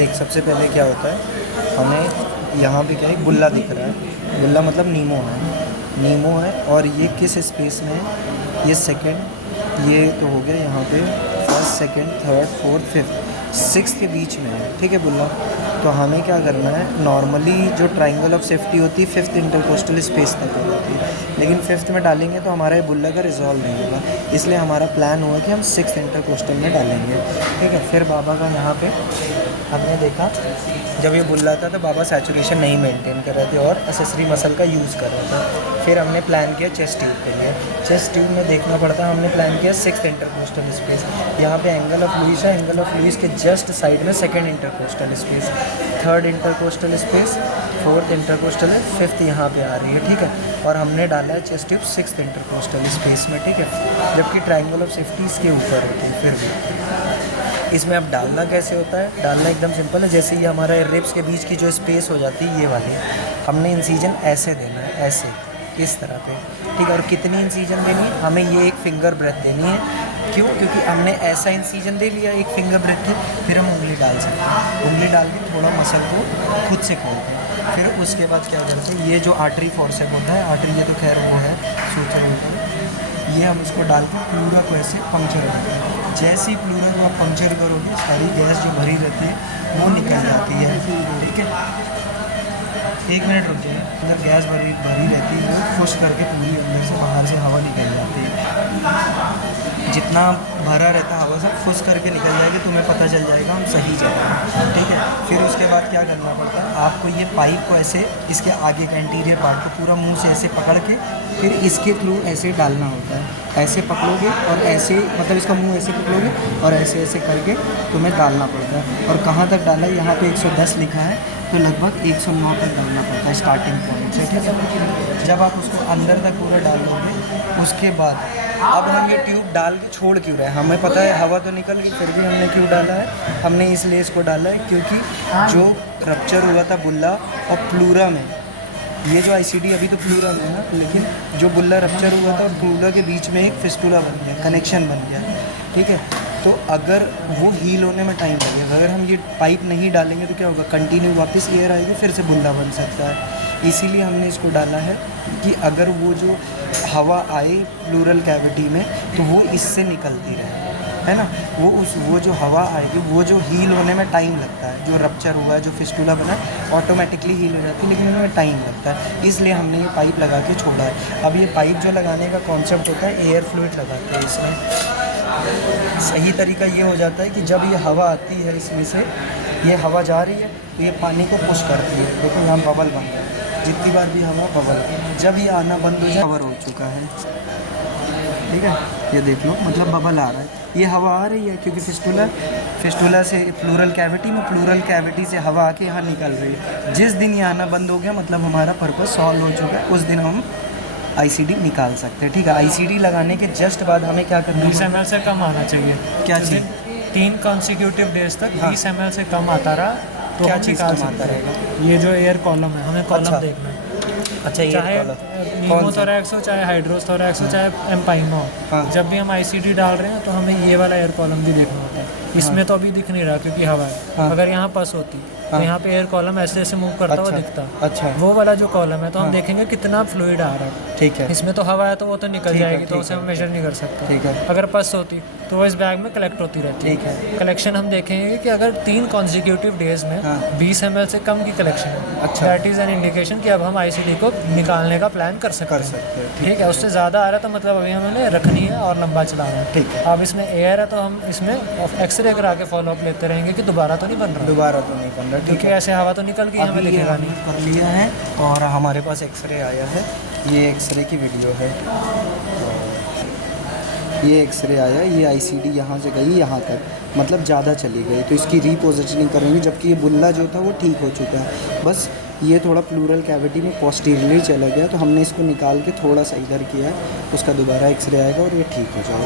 देख सबसे पहले क्या होता है, हमें यहाँ पे क्या है, बुल्ला दिख रहा है। बुल्ला मतलब नीमो है और ये किस स्पेस में है, ये सेकंड, ये तो हो गया यहाँ पे first second third fourth fifth six के बीच में है, ठीक है बुल्ला। तो हमें क्या करना है, नॉर्मली जो ट्रायंगल ऑफ सेफ्टी होती है फिफ्थ इंटरकोस्टल स्पेस तक हो जाती है, लेकिन फिफ्थ में डालेंगे तो हमारा ये बुल्ला का रिजॉल्व नहीं होगा, इसलिए हमारा प्लान हुआ कि हम सिक्स इंटरकोस्टल में डालेंगे, ठीक है। फिर बाबा का यहाँ पे हमने देखा, जब ये बुल्ला था तो बाबा सैचुरेशन नहीं मेंटेन कर रहे थे और एसेसरी मसल का यूज़ कर रहे थे। फिर हमने प्लान किया चेस्ट ट्यूब के लिए। चेस्ट ट्यूब में देखना पड़ता है, हमने प्लान किया सिक्स इंटरकोस्टल स्पेस। यहाँ पे एंगल ऑफ लुइस है, एंगल ऑफ लुइस के जस्ट साइड में second intercostal space, third intercostal space, fourth intercostal है, फिफ्थ यहाँ पे आ रही है, ठीक है। और हमने डाला है chest tube six intercostal space में, ठीक है, जबकि ट्रायंगल ऑफ सेफ्टी इसके ऊपर होती है। फिर भी इसमें अब डालना कैसे होता है, डालना एकदम सिंपल है। जैसे ये हमारा रिब्स के बीच की जो स्पेस हो जाती है ये वाली, हमने इंसीजन ऐसे देना है, ऐसे इस तरह पे, ठीक है। और कितनी इंसीजन देनी है, हमें ये एक फिंगर ब्रेथ देनी है। क्यों? क्योंकि हमने ऐसा इंसीजन दे लिया एक फिंगर ब्रेथ के, फिर हम उंगली डाल सकते हैं। उंगली डाल के थोड़ा मसल को खुद से खोलते हैं। फिर उसके बाद क्या करते हैं, ये जो आर्टरी फॉर्सेप होता है, आर्टरी ये तो खैर वो है सूचर होता है, ये हम उसको डाल के प्लूरा को ऐसे पंक्चर करते हैं। जैसे ही प्लूरा को आप पंक्चर करोगे, सारी गैस जो भरी रहती है वो निकल जाती है, ठीक है। एक मिनट रुक जाइए। अगर गैस भरी रहती है वो पुश करके पूरी अंदर से बाहर से हवा निकल जाती है। जितना भरा रहता है हवा सब फुस करके निकल जाएगी, तुम्हें पता चल जाएगा हम सही जगह हैं, ठीक है। फिर उसके बाद क्या करना पड़ता है, आपको ये पाइप को ऐसे इसके आगे का इंटीरियर पार्ट को पूरा मुंह से ऐसे पकड़ के फिर इसके थ्रू ऐसे डालना होता है। ऐसे पकड़ोगे और ऐसे मतलब इसका मुंह ऐसे पकड़ोगे और ऐसे ऐसे करके तुम्हें डालना पड़ता है। और कहाँ तक डाला है, यहाँ पे 110 लिखा है, तो लगभग 109 तक डालना पड़ता है स्टार्टिंग पॉइंट से, ठीक है। जब आप उसको अंदर तक पूरा डाल दोगे, उसके बाद अब हम ये ट्यूब डाल के छोड़ क्यों रहे हैं, हमें पता है हवा तो निकल गई, फिर भी हमने क्यों डाला है, हमने इसलिए इसको डाला है क्योंकि जो रप्चर हुआ था बुल्ला और प्लूरा में, ये जो आईसीडी अभी तो प्लूरा में है ना, लेकिन जो बुल्ला रप्चर हुआ था और प्लूरा के बीच में एक फिस्टुला बन गया, कनेक्शन बन गया, ठीक है। तो अगर वो हील होने में टाइम लगेगा, अगर हम ये पाइप नहीं डालेंगे तो क्या होगा, कंटिन्यू वापस एयर आएगी, फिर से बुल्ला बन सकता है। इसीलिए हमने इसको डाला है कि अगर वो जो हवा आए प्लूरल कैविटी में तो वो इससे निकलती रहे, है ना। वो जो हवा आएगी, वो जो हील होने में टाइम लगता है, जो रप्चर हुआ है, जो फिस्टुला बना ऑटोमेटिकली हील हो जाती है, लेकिन उनमें टाइम लगता है, इसलिए हमने ये पाइप लगा के छोड़ा है। अब ये पाइप जो लगाने का कॉन्सेप्ट होता है, एयर फ्लूइड लगाते हैं इसमें। सही तरीका ये हो जाता है कि जब ये हवा आती है इसमें से, ये हवा जा रही है तो ये पानी को पुश करती है, देखो यहाँ बबल बन गया, जितनी बार भी हवा बबल, जब ये आना बंद हो जाए कवर हो चुका है, ठीक है। ये देख लो, मतलब बबल आ रहा है, ये हवा आ रही है क्योंकि फिस्टुला से प्लूरल कैविटी में, प्लूरल कैविटी से हवा आके यहाँ निकल रही है। जिस दिन ये आना बंद हो गया मतलब हमारा पर्पस सॉल्व हो चुका है, उस दिन हम आईसीडी निकाल सकते हैं, ठीक है। आईसीडी लगाने के जस्ट बाद हमें क्या करना है, 20 ml से कम आना चाहिए। क्या चीज़? 3 कॉन्सिक्यूटिव डेज तक 20 ml से कम आता रहा तो क्या हम चीज़ निकाल कम आता सकते रहेगा? हैं। ये जो एयर कॉलम है, हमें कॉलम अच्छा। देखना है, अच्छा, ये चाहे नीमोथोरैक्स हो, चाहे हाइड्रोथोरैक्स हो, चाहे एम्पाइनो हो। हाँ। जब भी हम आईसीडी डाल रहे हैं तो हमें ये वाला एयर कॉलम भी देखना होता है। इसमें तो अभी दिख नहीं रहा क्योंकि हवा है। हाँ। अगर यहाँ पस होती तो हाँ। यहाँ पे एयर कॉलम ऐसे ऐसे मूव करता हुआ अच्छा, दिखता, अच्छा। वो वाला जो कॉलम है तो हम हाँ। देखेंगे कितना फ्लूइड आ रहा है। ठीक है, इसमें तो हवा है तो वो तो निकल ठीक है, जाएगी, तो ठीक उसे है। हम मेजर नहीं कर सकते। ठीक है। अगर पस होती तो वो इस बैग में कलेक्ट होती रहती ठीक है। कलेक्शन हम देखेंगे कि अगर 3 कॉन्सिक्यूटिव डेज में हाँ। 20 ml से कम की कलेक्शन है, अच्छा। दैट इज़ एन इंडिकेशन कि अब हम आईसीडी को निकालने का प्लान कर सकते हैं। ठीक है, उससे ज़्यादा आ रहा है तो मतलब अभी हमें रखनी है और लंबा चलाना है। ठीक है। अब इसमें एयर है तो हम इसमें एक्सरे करा के फॉलोअप लेते रहेंगे कि दोबारा तो नहीं बन रहा, दोबारा तो नहीं बन रहा, ठीक क्योंकि है। ऐसे हवा तो निकल गई, हमें अभी ये दिखेगा हमने नहीं। कर लिया है और हमारे पास एक्सरे आया है, ये एक्सरे की वीडियो है, ये एक्सरे आया, ये आईसीडी यहाँ से गई यहाँ तक, मतलब ज़्यादा चली गई, तो इसकी रीपोजिशनिंग करेंगे, जबकि ये बुल्ला जो था वो ठीक हो चुका है, बस ये थोड़ा प्लूरल कैविटी में पोस्टीरियरली चला गया, तो हमने इसको निकाल के थोड़ा सा इधर किया है, उसका दोबारा एक्सरे आएगा और ये ठीक हो जाएगा।